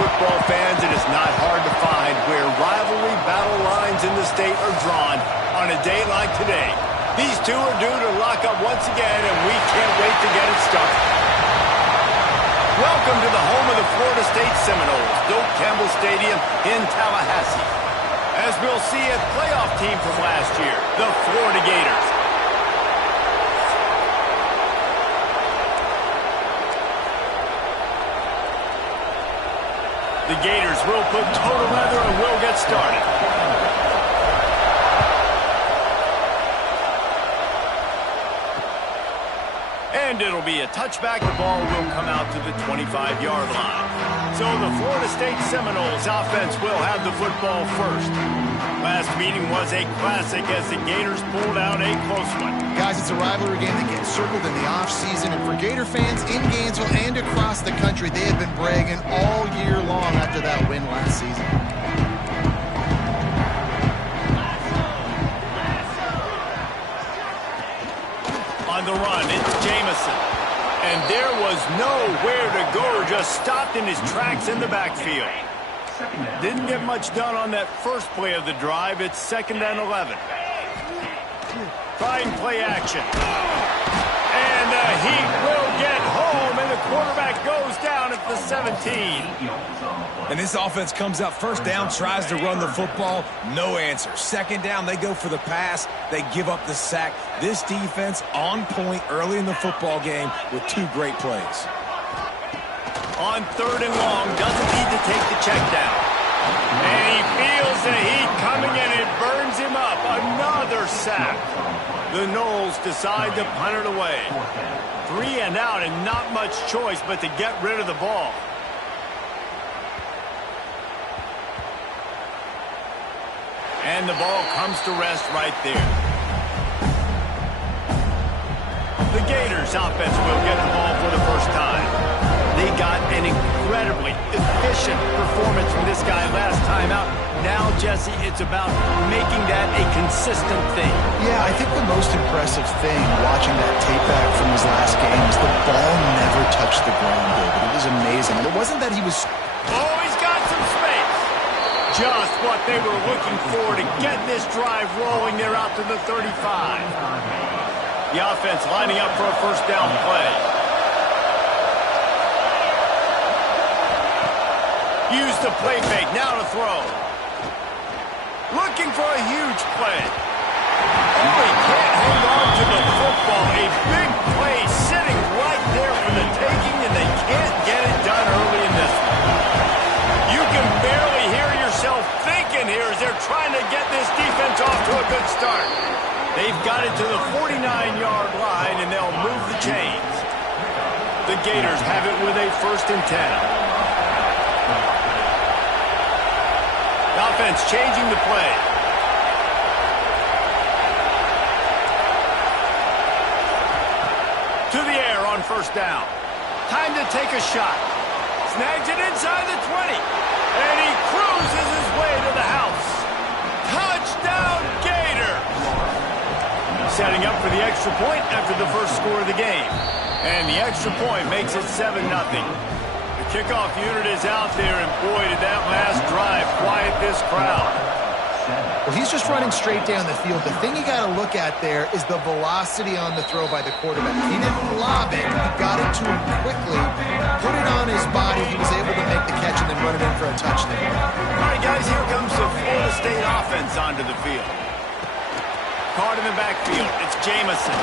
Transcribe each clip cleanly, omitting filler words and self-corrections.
football fans, it is not hard to find where rivalry battle lines in the state are drawn on a day like today. These two are due to lock up once again, and we can't wait to get it started. Welcome to the home of the Florida State Seminoles, Doak Campbell Stadium in Tallahassee. As we'll see a playoff team from last year, the Florida Gators. The Gators will put total leather and will get started. And it'll be a touchback. The ball will come out to the 25-yard line. So the Florida State Seminoles offense will have the football first. Last meeting was a classic as the Gators pulled out a close one. Guys, it's a rivalry game that gets circled in the offseason, and for Gator fans in Gainesville and across the country, they have been bragging all year long after that win last season. On the run, it's Jamison. And there was nowhere to go, just stopped in his tracks in the backfield. Didn't get much done on that first play of the drive. It's 2nd and 11. Trying play action. And the Heat will get home, and the quarterback goes down at the 17. And this offense comes out first down, tries to run the football, no answer. 2nd down, they go for the pass, they give up the sack. This defense on point early in the football game with 2 great plays. On 3rd and long, doesn't need to take the check down. And he feels the heat coming, and it burns him up. Another sack. The Noles decide to punt it away. 3 and out, and not much choice but to get rid of the ball. And the ball comes to rest right there. The Gators offense will get the ball for the first time. They got an incredibly efficient performance from this guy last time out. Now, Jesse, it's about making that a consistent thing. Yeah, I think the most impressive thing watching that tape back from his last game is the ball never touched the ground, David. It was amazing. And it wasn't that he was... Oh, he's got some space. Just what they were looking for to get this drive rolling. They're out to the 35. The offense lining up for a first down play. Use the play fake, now to throw. Looking for a huge play. Oh, he can't hang on to the football. A big play sitting right there for the taking, and they can't get it done early in this one. You can barely hear yourself thinking here as they're trying to get this defense off to a good start. They've got it to the 49-yard line, and they'll move the chains. The Gators have it with a 1st and 10. Offense changing the play. To the air on 1st down. Time to take a shot. Snags it inside the 20. And he cruises his way to the house. Touchdown, Gators! Setting up for the extra point after the first score of the game. And the extra point makes it 7-0. Kickoff unit is out there, and boy, did that last drive quiet this crowd. Well, he's just running straight down the field. The thing you got to look at there is the velocity on the throw by the quarterback. He didn't lob it. He got it to him quickly, put it on his body. He was able to make the catch and then run it in for a touchdown. All right, guys, here comes the Florida State offense onto the field. Caught in the backfield. It's Jamison.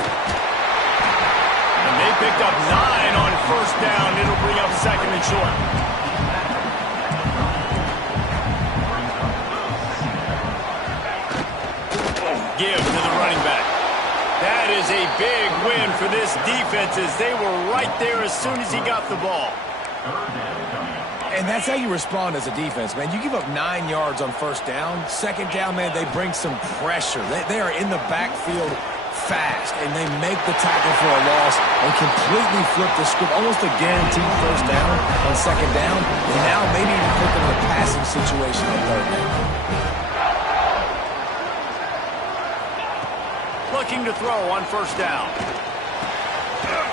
And they picked up 9 on 1st down. It'll bring up 2nd and short. Give to the running back. That is a big win for this defense as they were right there as soon as he got the ball. And that's how you respond as a defense, man. You give up 9 yards on 1st down. 2nd down, man, they bring some pressure. They are in the backfield fast, and they make the tackle for a loss and completely flip the script. Almost a guaranteed 1st down on 2nd down. And now maybe even put them in a passing situation on 3rd down. Looking to throw on 1st down.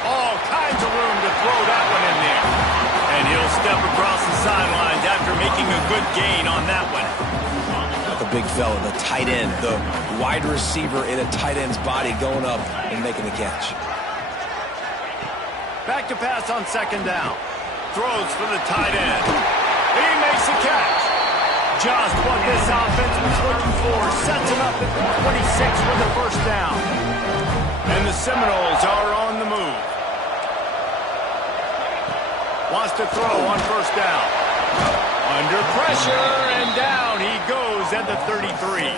All kinds of room to throw that one in there. And he'll step across the sidelines after making a good gain on that one. The big fella, the tight end, the wide receiver in a tight end's body going up and making the catch. Back to pass on second down. Throws for the tight end. He makes the catch. Just what this offense was looking for. Sets him up at the 26 for the first down. And the Seminoles are on the move. Wants to throw on first down. Under pressure, and down he goes at the 33.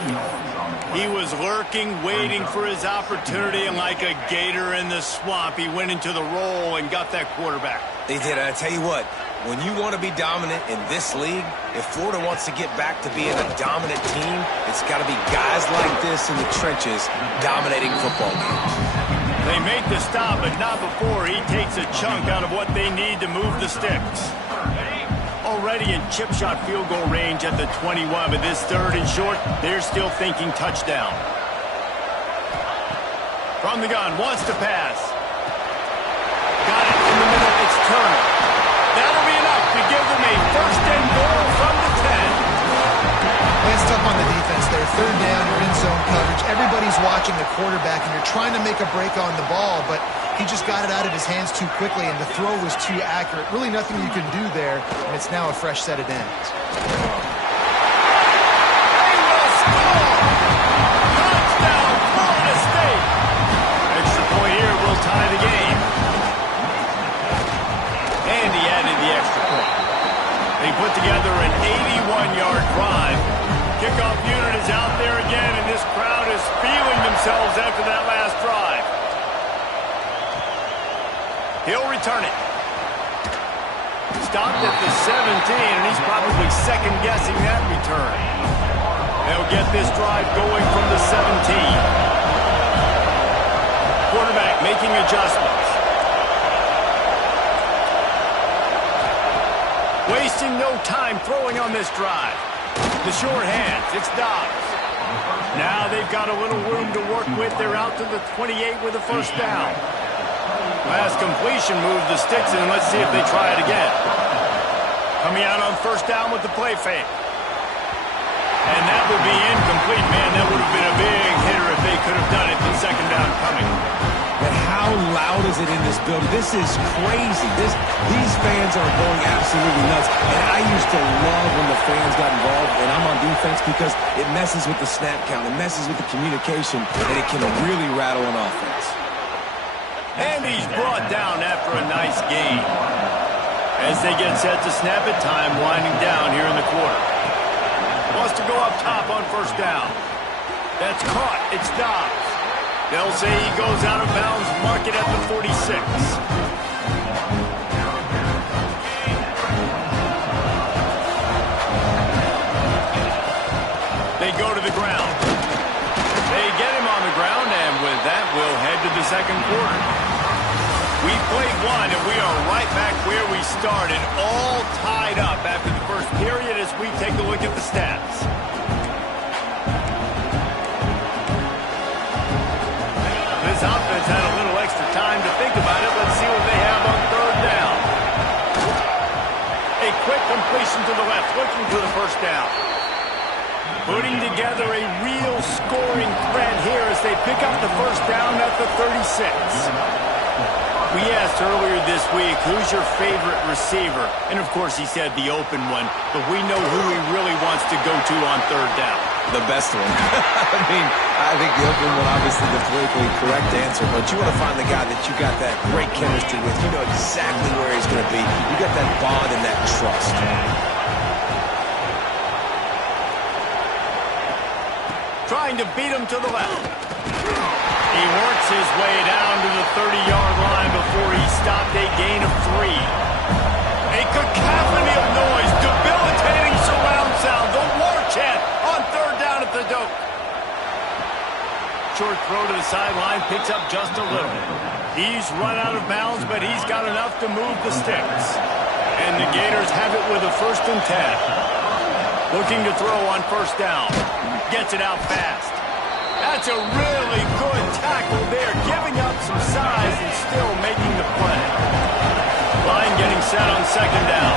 He was lurking, waiting for his opportunity, and like a gator in the swamp, he went into the roll and got that quarterback. They did. I tell you what, when you want to be dominant in this league, if Florida wants to get back to being a dominant team, it's got to be guys like this in the trenches dominating football games. They make the stop, but not before he takes a chunk out of what they need to move the sticks. Already in chip shot field goal range at the 21, but this third and short, they're still thinking touchdown. From the gun, wants to pass. Got it in the middle, it's Turner. That'll be enough to give them a first and goal from the 10. It's tough on the defense there. Third down, you're in zone coverage. Everybody's watching the quarterback, and you're trying to make a break on the ball, but he just got it out of his hands too quickly, and the throw was too accurate. Really nothing you can do there, and it's now a fresh set of downs. They will score! Touchdown, Florida State! Extra point here will tie the game. And he added the extra point. They put together an 81-yard drive. Kickoff unit is out there again, and this crowd is feeling themselves after that last drive. He'll return it. Stopped at the 17, and he's probably second-guessing that return. They'll get this drive going from the 17. Quarterback making adjustments. Wasting no time throwing on this drive. The short hands, it's Dobbs. Now they've got a little room to work with. They're out to the 28 with a first down. Last completion moved the sticks in, and let's see if they try it again. Coming out on first down with the play fake. And that will be incomplete, man. That would have been a big hitter if they could have done it with second down coming. And how loud is it in this building? This is crazy. These fans are going absolutely nuts. And I used to love when the fans got involved, and I'm on defense, because it messes with the snap count. It messes with the communication, and it can really rattle an offense. And he's brought down after a nice gain. As they get set to snap it, time winding down here in the quarter. Wants to go up top on first down. That's caught. It's Dobbs. They'll say he goes out of bounds, mark it at the 46. They go to the ground. They get him on the ground, and with that, we'll head to the second quarter. We played one, and we are right back where we started, all tied up after the first period as we take a look at the stats. This offense had a little extra time to think about it. Let's see what they have on third down. A quick completion to the left, looking for the first down. Putting together a real scoring threat here as they pick up the first down at the 36. We asked earlier this week, who's your favorite receiver? And, of course, he said the open one, but we know who he really wants to go to on third down. The best one. I think the open one, obviously the politically correct answer, but you want to find the guy that you got that great chemistry with. You know exactly where he's going to be. You got that bond and that trust. Trying to beat him to the left. He works his way down to the 30-yard line before he stopped a gain of 3. A cacophony of noise, debilitating surround sound, the war chant on third down at the Doak. Short throw to the sideline, picks up just a little. He's run out of bounds, but he's got enough to move the sticks. And the Gators have it with a 1st and 10. Looking to throw on first down. Gets it out fast. That's a really good tackle there, giving up some size and still making the play. Line getting set on second down.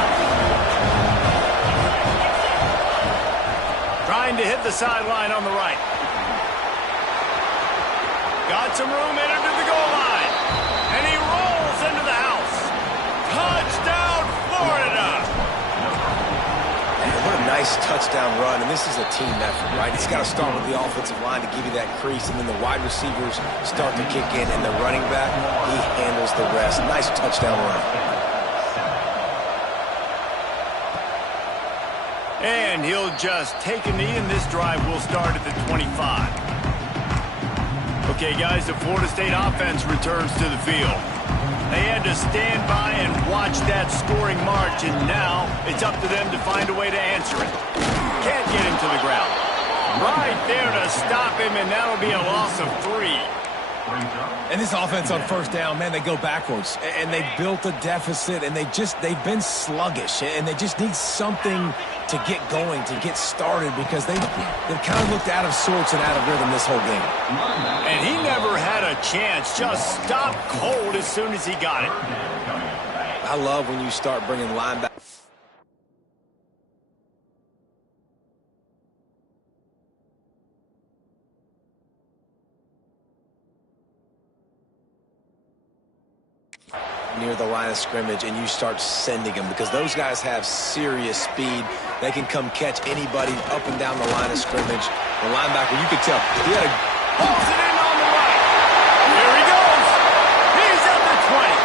head the sideline on the right. Got some room headed to the goal line. And he rolls into the house. Touchdown, Florida! Man, what a nice touchdown run, and this is a team effort, right? It's got to start with the offensive line to give you that crease, and then the wide receivers start to kick in, and the running back, he handles the rest. Nice touchdown run. And he'll just take a knee, and this drive will start at the 25. Okay, guys, the Florida State offense returns to the field. They had to stand by and watch that scoring march, and now it's up to them to find a way to answer it. Can't get him to the ground. Right there to stop him, and that'll be a loss of 3. And this offense on first down, man, they go backwards. And they built a deficit, and they've been sluggish. And they just need something to get going, to get started, because they've kind of looked out of sorts and out of rhythm this whole game. And he never had a chance. Just stopped cold as soon as he got it. I love when you start bringing linebackers. Near the line of scrimmage, and you start sending them, because those guys have serious speed. They can come catch anybody up and down the line of scrimmage. The linebacker, you could tell, he had a... Pulls it in on the right. Here he goes. He's at the 20.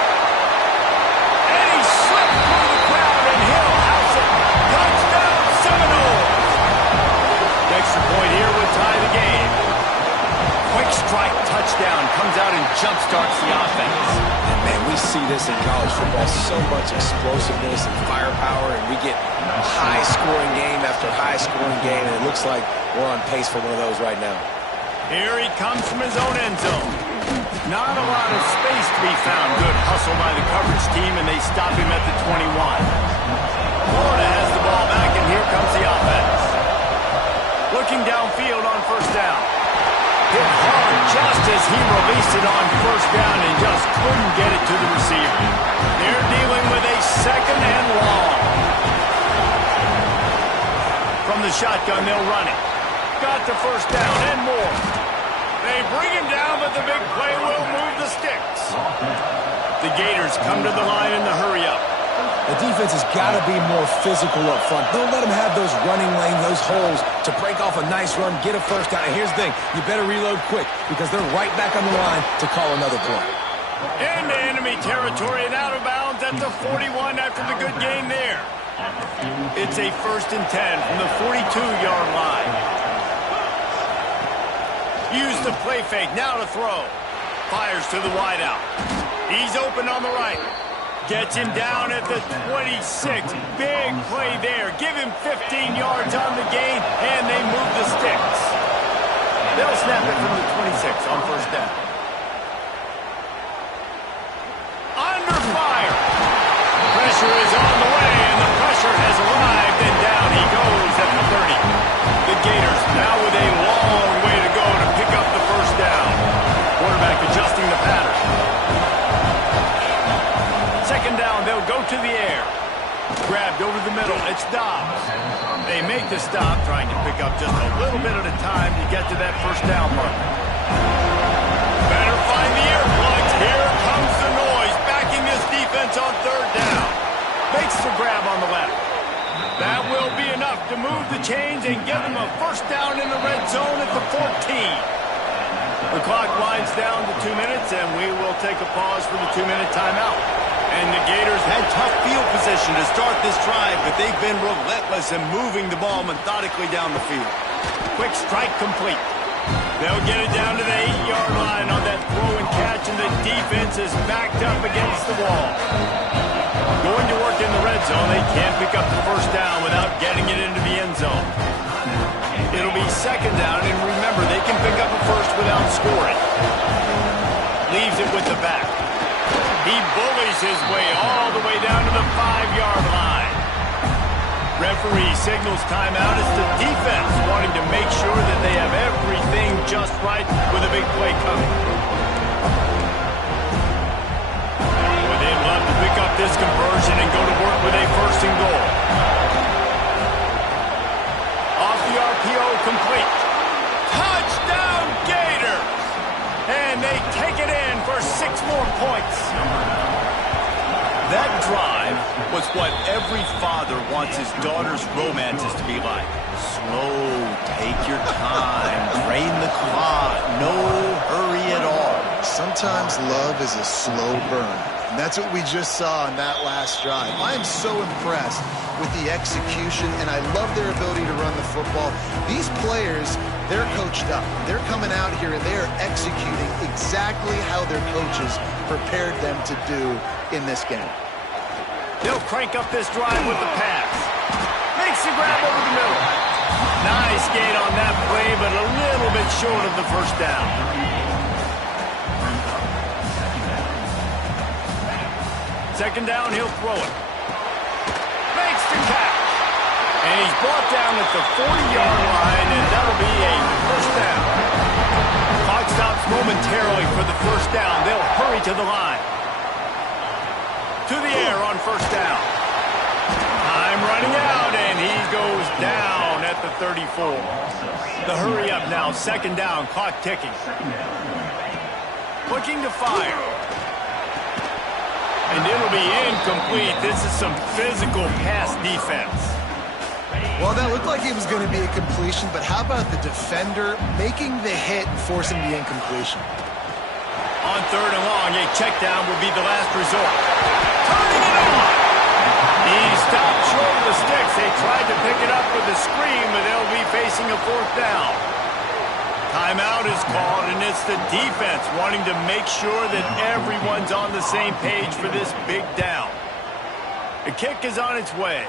And he slipped through the crowd, and he'll house it. Touchdown, Seminoles. The extra point here would tie the game. Quick strike touchdown comes out and jumpstarts the offense. Man, we see this in college football, so much explosiveness and firepower, and we get high-scoring game after high-scoring game, and it looks like we're on pace for one of those right now. Here he comes from his own end zone. Not a lot of space to be found. Good hustle by the coverage team, and they stop him at the 21. Florida has the ball back, and here comes the offense. Looking downfield on first down. Hit hard just as he released it on first down and just couldn't get it to the receiver. They're dealing with a second and long. From the shotgun, they'll run it. Got the first down and more. They bring him down, but the big play will move the sticks. The Gators come to the line in the hurry-up. The defense has got to be more physical up front. Don't let them have those running lanes, those holes to break off a nice run, get a first down. And here's the thing, you better reload quick, because they're right back on the line to call another play. Into enemy territory and out of bounds at the 41 after the good game there. It's a 1st and 10 from the 42-yard line. Use the play fake, now to throw. Fires to the wideout. He's open on the right. Gets him down at the 26. Big play there. Give him 15 yards on the gain, and they move the sticks. They'll snap it from the 26 on first down. Under fire. Pressure is on the way, and the pressure has arrived, and down he goes at the 30. The Gators now with a long way to go to pick up the first down. Quarterback adjusting the pattern. Second down, they'll go to the air. Grabbed over the middle, it's Dobbs. They make the stop, trying to pick up just a little bit at a time to get to that first down mark. Better find the earplugs. Here comes the noise, backing this defense on third down. Makes the grab on the left. That will be enough to move the chains and give them a first down in the red zone at the 14. The clock winds down to 2 minutes, and we will take a pause for the 2-minute timeout. And the Gators had tough field position to start this drive, but they've been relentless in moving the ball methodically down the field. Quick strike complete. They'll get it down to the 8-yard line on that throw and catch, and the defense is backed up against the wall. Going to work in the red zone, they can't pick up the first down without getting it into the end zone. It'll be second down, and remember, they can pick up a first without scoring. Leaves it with the back. He bullies his way all the way down to the 5-yard line. Referee signals timeout as the defense wanting to make sure that they have everything just right with a big play coming. Well, they'd love to pick up this conversion and go to work with a 1st and goal. Off the RPO, complete. was what every father wants his daughter's romances to be like. Slow, take your time, drain the clock, no hurry at all. Sometimes love is a slow burn. And that's what we just saw on that last drive. I am so impressed with the execution, and I love their ability to run the football. These players, they're coached up. They're coming out here, and they are executing exactly how their coaches prepared them to do in this game. They'll crank up this drive with the pass. Makes the grab over the middle. Nice gain on that play, but a little bit short of the first down. Second down, he'll throw it. Makes the catch. And he's brought down at the 40-yard line, and that'll be a first down. Clock stops momentarily for the first down. They'll hurry to the line. To the air on first down. Time running out, and he goes down at the 34. The hurry up now, second down, clock ticking. Looking to fire. And it'll be incomplete. This is some physical pass defense. Well, that looked like it was going to be a completion, but how about the defender making the hit and forcing the incompletion? On third and long, a check down will be the last resort. Turning it on! He stopped short of the sticks. They tried to pick it up with a screen, but they'll be facing a fourth down. Timeout is called, and it's the defense wanting to make sure that everyone's on the same page for this big down. The kick is on its way.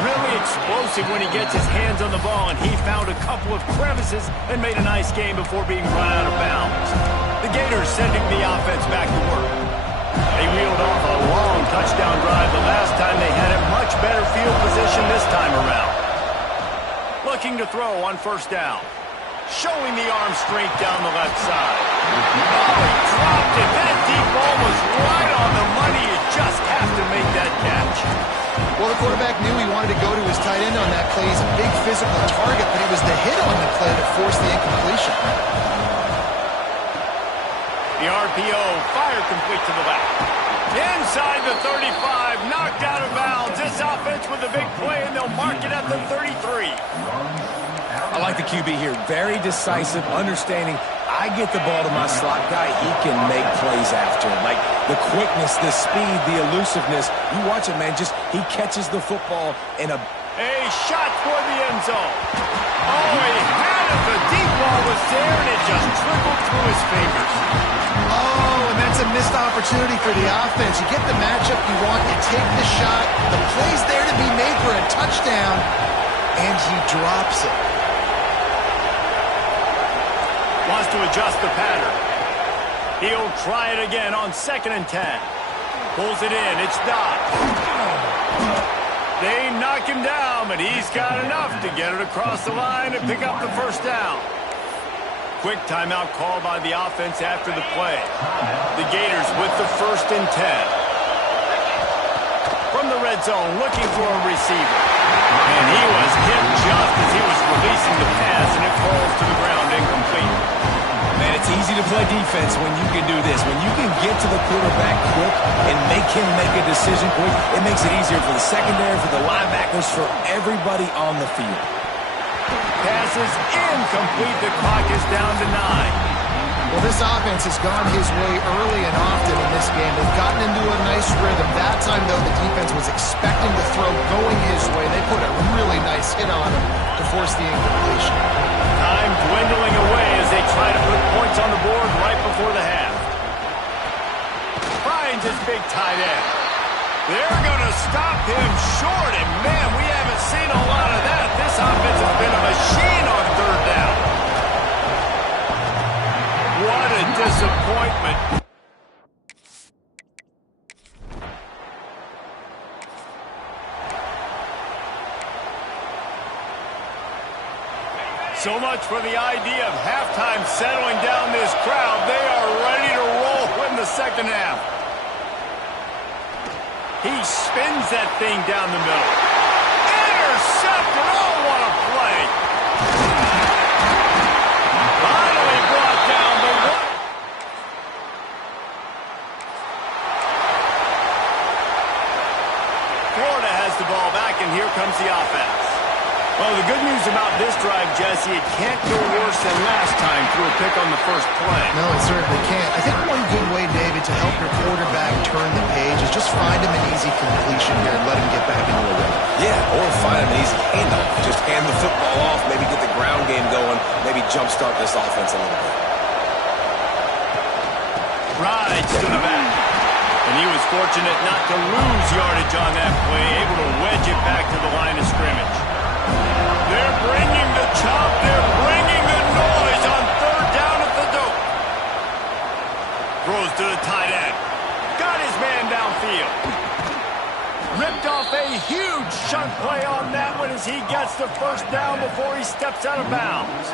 Really explosive when he gets his hands on the ball, and he found a couple of crevices and made a nice game before being run out of bounds. The Gators sending the offense back to work. They reeled off a long touchdown drive the last time they had a much better field position this time around. Looking to throw on first down. Showing the arm strength down the left side. Oh, he dropped it. That deep ball was right on the money. You just have to make that catch. Well, the quarterback knew he wanted to go to his tight end on that play. He's a big physical target, but it was the hit on the play that forced the incompletion. The RPO, fire complete to the left. Inside the 35, knocked out of bounds. This offense with a big play, and they'll mark it at the 33. I like the QB here. Very decisive, understanding. I get the ball to my slot guy, he can make plays after. Like the quickness, the speed, the elusiveness. You watch it, man. Just he catches the football in a shot for the end zone. Oh, he had it. The deep ball was there, and it just trickled through his fingers. Oh, and that's a missed opportunity for the offense. You get the matchup you want, you take the shot, the play's there to be made for a touchdown, and he drops it. Wants to adjust the pattern. He'll try it again on 2nd and 10. Pulls it in. It's stopped. They knock him down, but he's got enough to get it across the line and pick up the first down. Quick timeout call by the offense after the play. The Gators with the 1st and 10. From the red zone, looking for a receiver. And he was hit just as he was releasing the pass, and it falls to the ground incomplete. Man, it's easy to play defense when you can do this. When you can get to the quarterback quick and make him make a decision quick, it makes it easier for the secondary, for the linebackers, for everybody on the field. Pass is incomplete. The clock is down to 9. Well, this offense has gone his way early and often in this game. They've gotten into a nice rhythm. That time, though, the defense was expecting to throw going his way. They put a really nice hit on him to force the incompletion. Time dwindling away as they try to put points on the board right before the half. Finds his big tight end. They're going to stop him short, and man, we haven't seen a lot of that. This offense has been a machine on 3rd down. What a disappointment. So much for the idea of halftime settling down this crowd. They are ready to roll in the second half. He spins that thing down the middle. Intercepted. Oh, what a play. Finally brought down the one. the ball back, and here comes the offense. Well, the good news about this drive, Jesse, it can't go worse than last time through a pick on the first play. No, it certainly can't. I think one good way, David, to help your quarterback turn the page is just find him an easy completion here and let him get back into a rhythm. Yeah, or find him an easy handoff. Just hand the football off, maybe get the ground game going, maybe jumpstart this offense a little bit. Rides to the back. And he was fortunate not to lose yardage on that play, able to wedge it back to the line of scrimmage. They're bringing the chop. They're bringing the noise on third down at the dope. Throws to the tight end. Got his man downfield. Ripped off a huge chunk play on that one as he gets the first down before he steps out of bounds.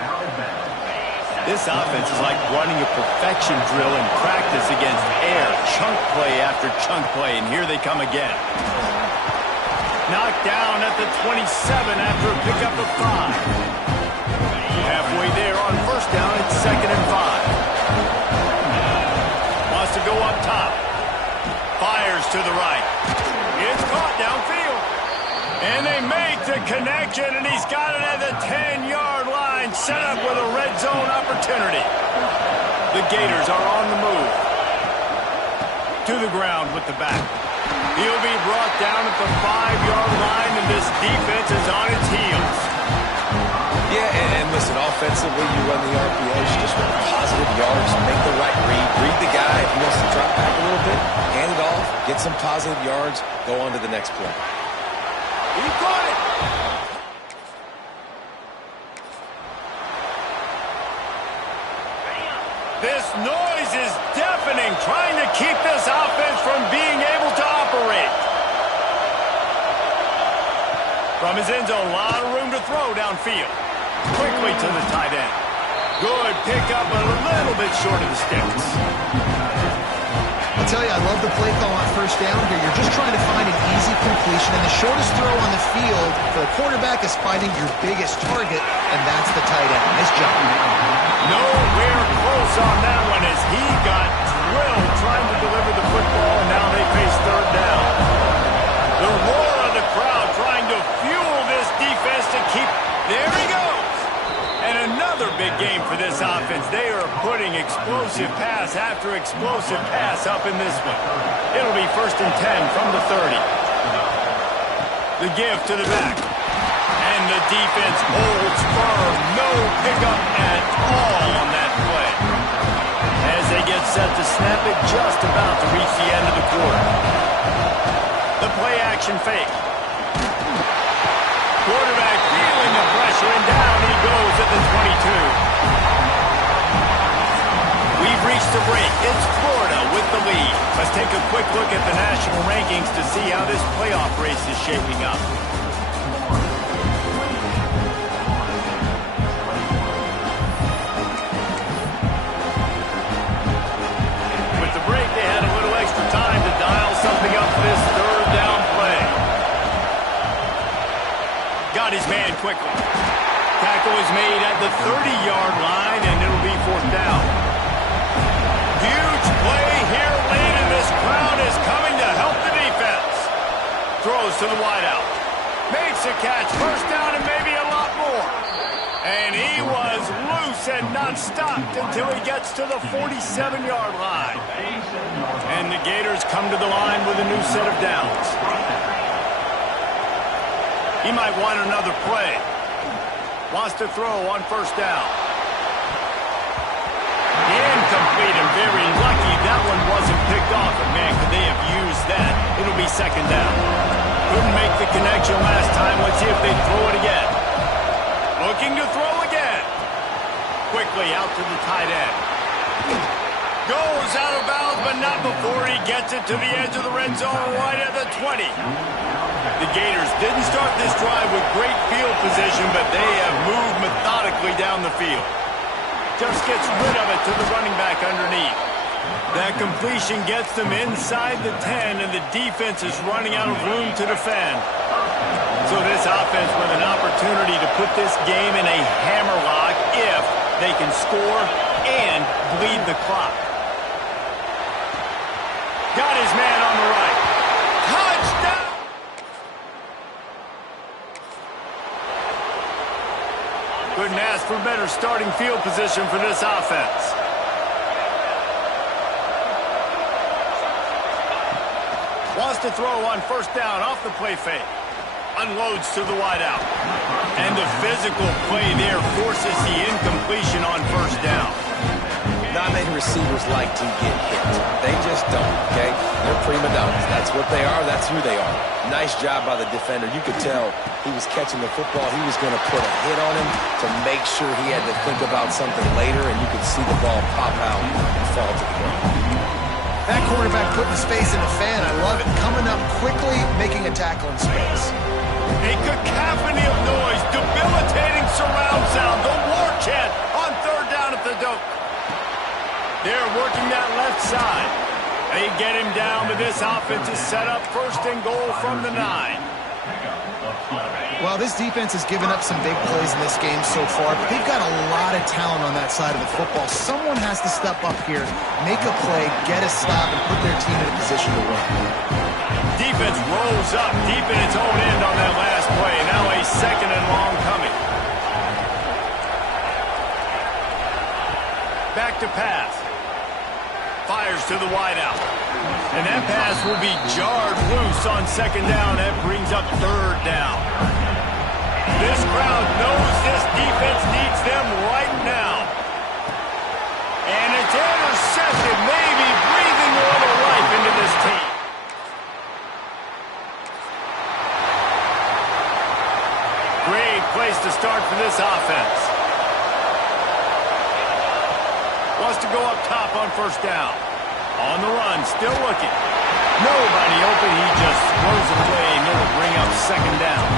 This offense is like running a perfection drill in practice against air. Chunk play after chunk play, and here they come again. Knocked down at the 27 after a pickup of 5. Halfway there on first down, it's 2nd and 5. Wants to go up top. Fires to the right. It's caught downfield. And they make the connection, and he's got it at the 10-yard line, set up with a red zone opportunity. The Gators are on the move. To the ground with the back. He'll be brought down at the 5-yard line, and this defense is on its heels. Yeah, and listen, offensively, you run the RPOs, you just want positive yards, make the right read the guy. If he wants to drop back a little bit, hand it off, get some positive yards, go on to the next play. He caught it. This noise is deafening, trying to keep this offense from being able to operate. From his end zone, a lot of room to throw downfield. Quickly to the tight end. Good pickup, but a little bit short of the sticks. I'll tell you, I love the play call on first down here. You're just trying to find an easy completion, and the shortest throw on the field for a quarterback is finding your biggest target, and that's the tight end. Nice job. Nowhere close on that one as he got drilled trying to deliver the football, and now they face third down. The roar of the crowd trying to fuel this defense to keep... There he goes! And another big game for this offense. They are putting explosive pass after explosive pass up in this one. It'll be 1st and 10 from the 30. The give to the back. And the defense holds firm. No pickup at all on that play. As they get set to snap it, just about to reach the end of the quarter. The play action fake. Quarterback feeling the pressure, and down he goes at the 22. We've reached the break. It's Florida with the lead. Let's take a quick look at the national rankings to see how this playoff race is shaping up. With the break, they had a little extra time to dial something up for this third down play. Got his man quickly. Tackle is made at the 30-yard line, and it'll be 4th down. Huge play here late, and this crowd is coming to help the defense. Throws to the wideout. Makes a catch. First down and maybe a lot more. And he was loose and not stopped until he gets to the 47-yard line. And the Gators come to the line with a new set of downs. He might want another play. Wants to throw on first down. Incomplete, and very lucky that one wasn't picked off. But man, could they have used that? It'll be 2nd down. Couldn't make the connection last time. Let's see if they throw it again. Looking to throw again. Quickly out to the tight end. Goes out of bounds, but not before he gets it to the edge of the red zone right at the 20. The Gators didn't start this drive with great field position, but they have moved methodically down the field. Just gets rid of it to the running back underneath. That completion gets them inside the 10, and the defense is running out of room to defend. So this offense with an opportunity to put this game in a hammerlock if they can score and bleed the clock. Got his man on the right. Touchdown! ask for better starting field position for this offense. Wants to throw on first down off the play fake. Unloads to the wideout. And the physical play there forces the incompletion on first down. Not many receivers like to get hit. They just don't, okay? They're prima donnas. That's what they are. That's who they are. Nice job by the defender. You could tell he was catching the football. He was going to put a hit on him to make sure he had to think about something later, and you could see the ball pop out and fall to the ground. That quarterback putting his face in the fan. I love it. Coming up quickly, making a tackle in space. A cacophony of noise, debilitating surround sound, the war chant on third down at the dope. They're working that left side. They get him down, but this offense is set up first and goal from the 9. Well, this defense has given up some big plays in this game so far, but they've got a lot of talent on that side of the football. Someone has to step up here, make a play, get a stop, and put their team in a position to win. Defense rolls up deep in its own end on that last play. Now a second and long coming. Back to pass. Fires to the wideout. And that pass will be jarred loose on second down. That brings up third down. This crowd knows this defense needs them right now. And it's intercepted, maybe breathing a little life into this team. Great place to start for this offense. Wants to go up top on first down. On the run, still looking. Nobody open, he just throws it away, and it'll bring up second down.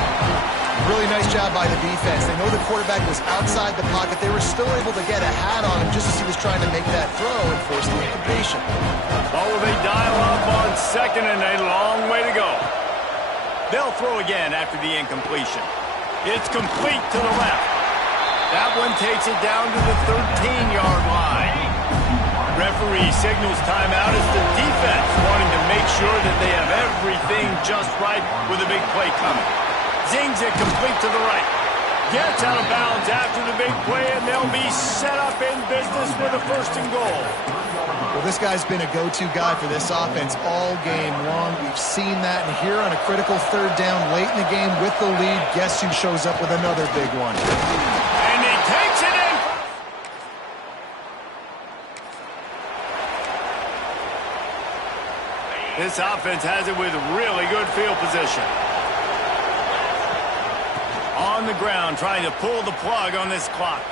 Really nice job by the defense. They know the quarterback was outside the pocket. They were still able to get a hat on him just as he was trying to make that throw and force the incompletion. Oh, they dial up on second and a long way to go. They'll throw again after the incompletion. It's complete to the left. That one takes it down to the 13-yard line. Referee signals timeout as the defense wanting to make sure that they have everything just right with a big play coming. Zings it complete to the right. Gets out of bounds after the big play, and they'll be set up in business with a first and goal. Well, this guy's been a go-to guy for this offense all game long. We've seen that, and here on a critical third down late in the game with the lead, guess who shows up with another big one? And he takes it in. This offense has it with really good field position. On the ground, trying to pull the plug on this clock.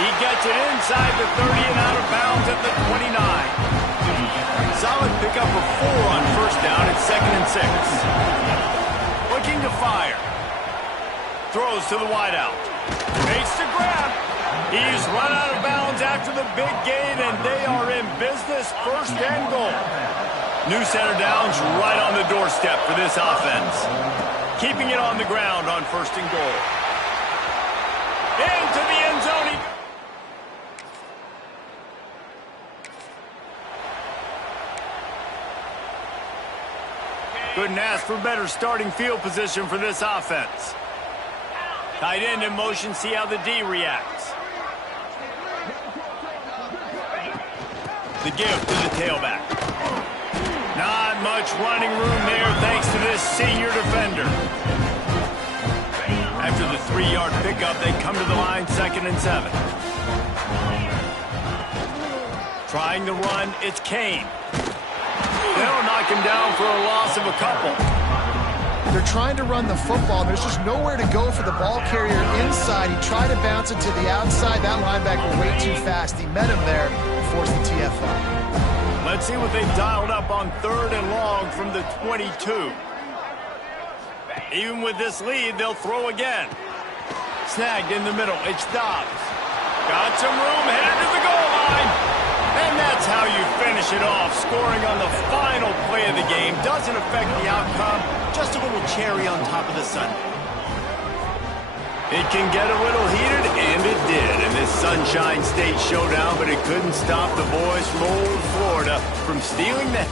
He gets it inside the 30 and out of bounds at the 29. Solid pickup of 4 on first down at 2nd and 6. Looking to fire. Throws to the wideout. Makes the grab. He's run out of bounds after the big gain, and they are in business, first and goal. New center downs right on the doorstep for this offense. Keeping it on the ground on first and goal. Into the end zone he goes. Couldn't ask for better starting field position for this offense. Tight end in motion, see how the D reacts. The give to the tailback. Not much running room there thanks to this senior defender. After the 3-yard pickup, they come to the line 2nd and 7. Trying to run, it's Kane. They'll knock him down for a loss of a couple. They're trying to run the football. There's just nowhere to go for the ball carrier inside. He tried to bounce it to the outside. That linebacker way too fast. He met him there and forced the TFL. Let's see what they've dialed up on 3rd and long from the 22. Even with this lead, they'll throw again. Snagged in the middle. It's Dobbs. Got some room, headed to the goal line. And that's how you finish it off. Scoring on the final play of the game doesn't affect the outcome. Just a little cherry on top of the sundae. It can get a little heated, and it did in this Sunshine State showdown, but it couldn't stop the boys from old Florida from stealing the